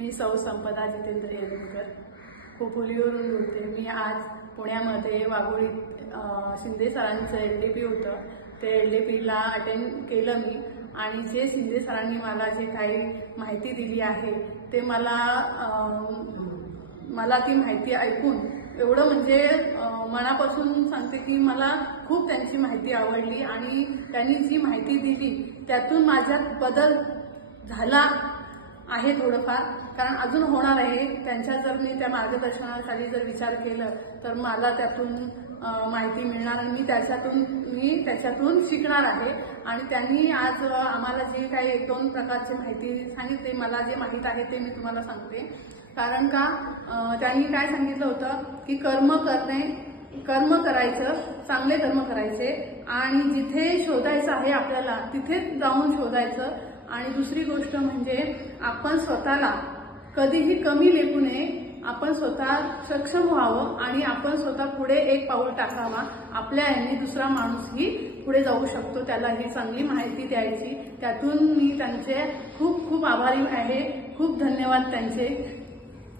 मी सौ संपदा जितेंद्र येळवणकर खोपोलीवरून बोलते। मी आज पुण्यामध्ये वाघोळीत शिंदे सरांचं LDP होतं, ते LDPला अटेंड केलं मी आणि जे शिंदे सरांनी मला जे काही माहिती दिली आहे ते मला ती माहिती ऐकून एवढं म्हणजे मनापासून सांगते की मला खूप त्यांची माहिती आवडली आणि त्यांनी जी माहिती दिली त्यातून माझ्यात बदल झाला आहे थोडंफार, कारण अजून होणार आहे। त्यांच्या जर मी त्या मार्गदर्शनाखाली जर विचार केला तर मला त्यातून माहिती मिळणार आणि मी त्याच्यातून शिकणार आहे। आणि त्यांनी आज आम्हाला जे काही 1-2 प्रकारची माहिती सांगितली, मला जे माहित आहे ते मी तुम्हाला सांगते। कारण का त्यांनी काय सांगितलं होतं की कर्म करायचं, चांगले कर्म करायचे आणि जिथे शोधायचं आहे आपल्याला तिथेच जाऊन शोधायचं। आणि दुसरी गोष्ट म्हणजे आपण स्वतःला कधीही कमी लेखू नये, आपण स्वतः सक्षम व्हावं आणि आपण स्वतः पुढे एक पाऊल टाकावा। आपल्या याने दुसरा माणूसही पुढे जाऊ शकतो, त्याला ही चांगली माहिती द्यायची। त्यातून मी त्यांचे खूप खूप आभारी आहे। खूप धन्यवाद त्यांचे।